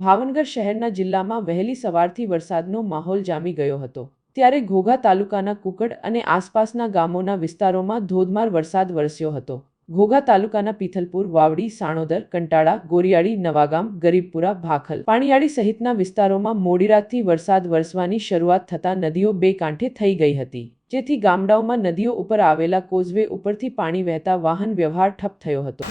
ભાવનગર શહેરના જિલ્લામાં વહેલી સવારથી વરસાદનો માહોલ જામી ગયો હતો. ત્યારે ઘોઘા તાલુકાના કુકડ અને આસપાસના ગામોના વિસ્તારોમાં ધોધમાર વરસાદ વરસ્યો હતો. ઘોઘા તાલુકાના પીથલપુર, વાવડી, સાણોદર, કંટાળા, ગોરિયાળી, નવાગામ, ગરીબપુરા, ભાખલ, પાણીયાળી સહિતના વિસ્તારોમાં મોડી રાતથી વરસાદ વરસવાની શરૂઆત થતાં નદીઓ બે કાંઠે થઈ ગઈ હતી. જેથી ગામડાઓમાં નદીઓ ઉપર આવેલા કોઝવે ઉપરથી પાણી વહેતા વાહન વ્યવહાર ઠપ થયો હતો.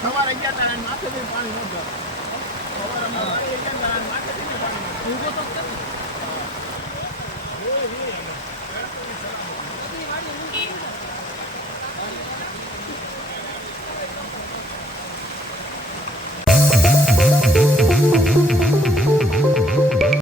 સવારે ગયા તા માથે પાણી નહોતું સવારે અમે વાડીએ ગયા તા માથે પાણી નહોતું.